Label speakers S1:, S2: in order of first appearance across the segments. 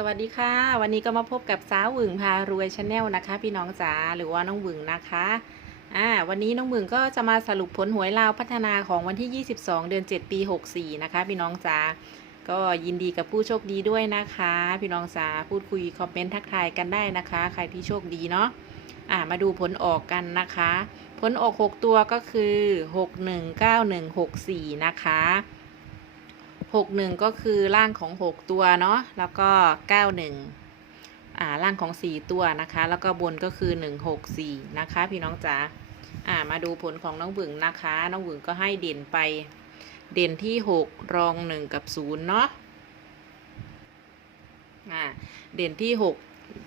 S1: สวัสดีค่ะ วันนี้ก็มาพบกับสาวหวึงพารวยชาแนลนะคะ พี่น้องจ๋าหรือว่าน้องหวึงนะคะอ่าวันนี้น้องหวึงก็จะมาสรุปผลหวยลาวพัฒนาของวันที่ 22 เดือน 7 ปี 64 นะคะ พี่น้องจ๋าก็ยินดีกับผู้โชคดีด้วยนะคะ พี่น้องจ๋าพูดคุยคอมเมนต์ทักทายกันได้นะคะ ใครที่โชคดีเนาะอ่ามาดูผลออกกันนะคะ ผลออก 6 ตัวก็คือ 619164 นะคะ หกหนึ่งก็คือร่างของหกตัวเนาะแล้วก็เก้าหนึ่งอ่าร่างของสี่ตัวนะคะ แล้วก็บนก็คือหนึ่งหกสี่นะคะ พี่น้องจ๋าอ่ามาดูผลของน้องบึงนะคะ น้องบึงก็ให้เด่นไปเด่นที่หกรองหนึ่งกับศูนย์เนาะอ่าเด่นที่หก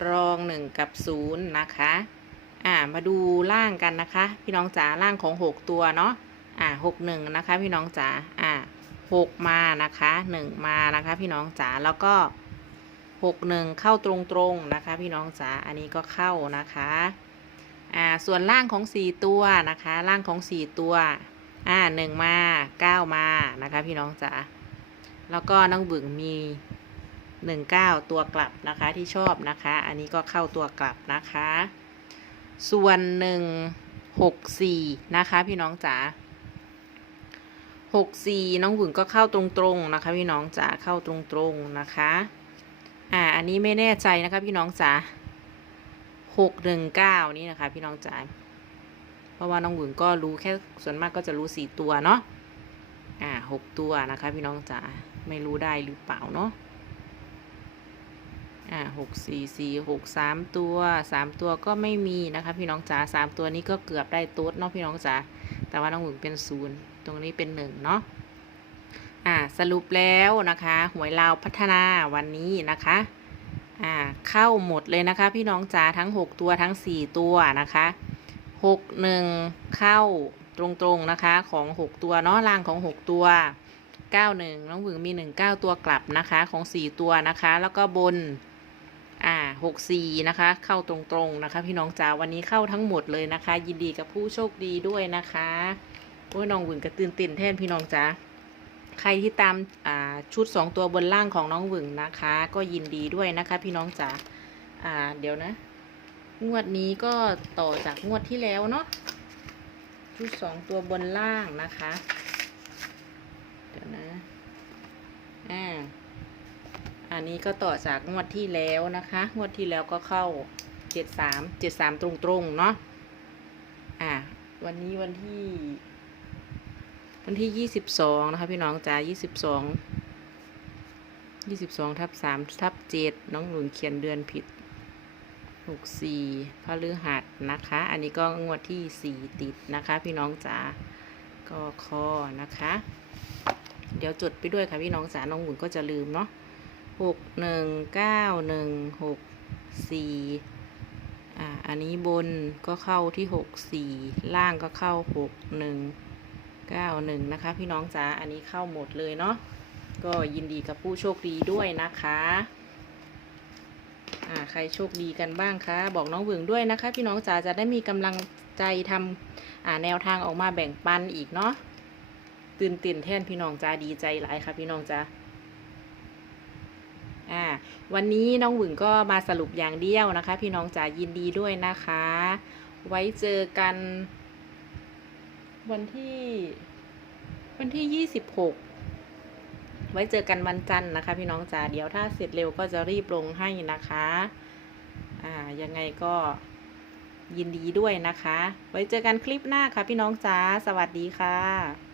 S1: รองหนึ่งกับศูนย์นะคะอ่ามาดูล่างกันนะคะ พี่น้องจ๋าล่างของหกตัวเนาะอ่าหกหนึ่งนะคะ พี่น้องจ๋าอ่า หกมานะคะหนึ่งมานะคะพี่น้องจ๋าแล้วก็หกหนึ่งเข้าตรงๆนะคะ พี่น้องจ๋าอันนี้ก็เข้านะคะอ่าส่วนล่างของสี่ตัวนะคะล่างของสี่ตัวอ่าหนึ่งมาเก้ามานะคะ พี่น้องจ๋าแล้วก็น้องบึงมีหนึ่งเก้าตัวกลับนะคะที่ชอบนะคะ อันนี้ก็เข้าตัวกลับนะคะ ส่วนหนึ่งหกสี่นะคะ พี่น้องจ๋า หกสี่น้องหวึงก็เข้าตรงๆนะคะ พี่น้องจ๋าเข้าตรงๆนะคะ อ่า อันนี้ไม่แน่ใจนะคะ พี่น้องจ๋าหกหนึ่งเก้านี่นะคะ พี่น้องจ๋าเพราะว่าน้องหวึงก็รู้แค่ส่วนมากก็จะรู้สี่ตัวเนาะอ่าหกตัวนะคะ พี่น้องจ๋าไม่รู้ได้หรือเปล่าเนาะอ่าหกสี่สี่หกสามตัวสามตัวก็ไม่มีนะคะ พี่น้องจ๋าสามตัวนี้ก็เกือบได้โต๊ดเนาะพี่น้องจ๋า แต่ว่าน้องหวึงเป็นศูนย์ตรงนี้เป็นหนึ่งเนาะอ่าสรุปแล้วนะคะหวยลาวพัฒนาวันนี้นะคะอ่าเข้าหมดเลยนะคะ พี่น้องจ๋าทั้ง 6 ตัวทั้ง 4 ตัวนะคะ6 1 เข้าตรงๆนะคะของ 6 ตัวเนาะล่างของ 6 ตัว 91 น้องหวึงมี 19 ตัวกลับนะคะของ 4 ตัวนะคะ แล้วก็บน อ่า64นะคะ เข้าตรงๆนะคะ พี่น้องจ๋าวันนี้เข้าทั้งหมดเลยนะคะ ยินดีกับผู้โชคดีด้วยนะคะโอ้ยน้องหวึงกระตื่นเต้นแทนพี่น้องจ้าใครที่ตามอ่าชุดสองตัวบนล่างของน้องหวึงนะคะ ก็ยินดีด้วยนะคะ พี่น้องจ๋าอ่าเดี๋ยวนะ งวดนี้ก็ต่อจากงวดที่แล้วเนาะชุดสองตัวบนล่างนะคะ เดี๋ยวนะอ่า อันนี้ก็ต่อจากงวดที่แล้วนะคะ งวดที่แล้วก็เข้าเจ็ดสามเจ็ดสามตรงๆเนาะอ่าวันนี้วันที่ วันที่ยี่สิบสองนะคะ พี่น้องจ๋ายี่สิบสองยี่สิบสองทับสามทับเจ็ดน้องหนุนเขียนเดือนผิดหกสี่พฤหัสนะคะ อันนี้ก็งวดที่สี่ติดนะคะ พี่น้องจ๋าก็คอนะคะ เดี๋ยวจดไปด้วยค่ะพี่น้องจ๋าน้องหมุนก็จะลืมเนาะ หกหนึ่งเก้าหนึ่งหกสี่อ่าอันนี้บนก็เข้าที่หกสี่ล่างก็เข้าหกหนึ่งเก้าหนึ่งนะคะ พี่น้องจ๋าอันนี้เข้าหมดเลยเนาะก็ยินดีกับผู้โชคดีด้วยนะคะอ่าใครโชคดีกันบ้างคะ บอกน้องหวึงด้วยนะคะ พี่น้องจ๋าจะได้มีกำลังใจทำอ่าแนวทางออกมาแบ่งปันอีกเนาะตื่นเตื่นแทนพี่น้องจ๋าดีใจหลายค่ะพี่น้องจ๋า อ่าวันนี้น้องหวึงก็มาสรุปอย่างเดียวนะคะ พี่น้องจ๋ายินดีด้วยนะคะ ไว้เจอกัน วันที่วันที่ยี่สิบหกไว้เจอกันวันจันทร์นะคะ พี่น้องจ๋าเดี๋ยวถ้าเสร็จเร็วก็จะรีบลงให้นะคะอ่ายังไงก็ยินดีด้วยนะคะ ไว้เจอกันคลิปหน้าค่ะพี่น้องจ๋าสวัสดีค่ะ